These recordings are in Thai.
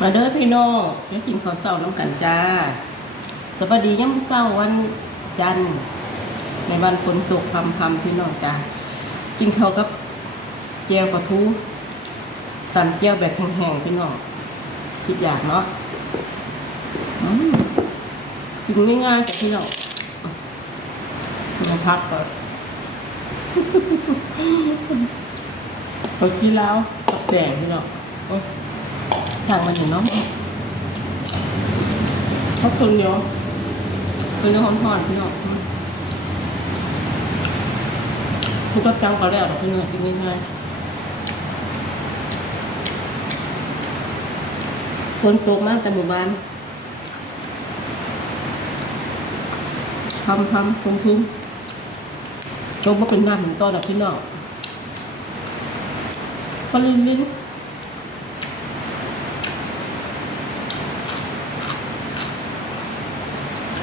มาเด้อพี่น้องมากินข้าวเช้าน้ำกันจ้าสวัสดีย่ำเช้าวันจันทร์ในวันฝนตกพรำๆพี่น้องจ้ากินข้าวกับเจียวปลาทูตำเจียวแบบแห้งๆพี่น้องคิดอยากเนาะอืมกินง่ายๆจ้ะพี่น้องมาพักก่อนเขาขี้แล้วกับแกงพี่น้อง โอ๊ยทางมันอนเนาะเขาตัวเดียวตัวเดียวหอมๆพี่น้องทุกกระจังก็แล้วดอกพี่น้องกินง่ายๆฝนตกมากแต่หมู่บ้านทำทำทุ่มทุ่มๆจมมาเป็นน้ำเหมือนต้นดอกพี่น้องก็ลิ้นลิ้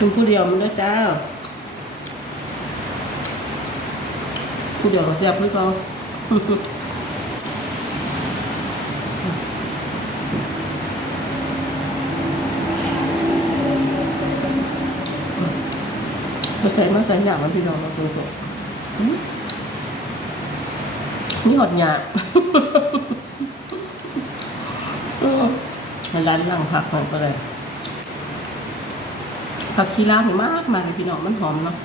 คุณผู้เดียวมันได้อจ้าผู้เดียวก็แซ่บด้วยเขามาใส่มาใส่อย่างมันพี่น้องมาตัวตัวนี่หดหยาเออในร้านนั่งพักมันก็เลย ผักคีราเห็นมากมากเลยพี่น้องมันหอมเนาะ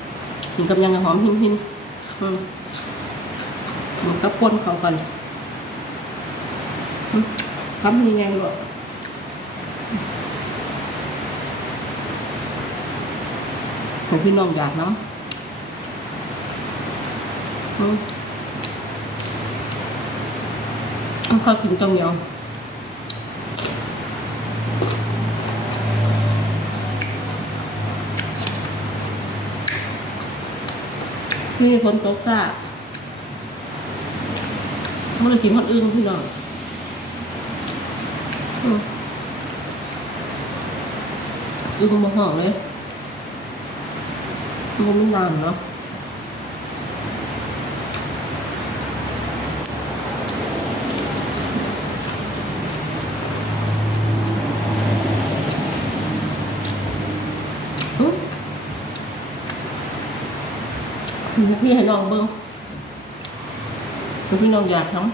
กินกับยังไงหอมหินหินอืมมันก็ป่นเขากันอืมทำยังไงหรอของพี่น้องอยากเนาะอืมเอาข้าวกินต้มยำ นี่ฝนตกจ้าไม่ได้กินคนอื่นพี่น้องอืมอึ้งมาห่องเลยมันไม่นานเนาะ พี่ให้น้องเบิ้งพี่น้องอยากทำ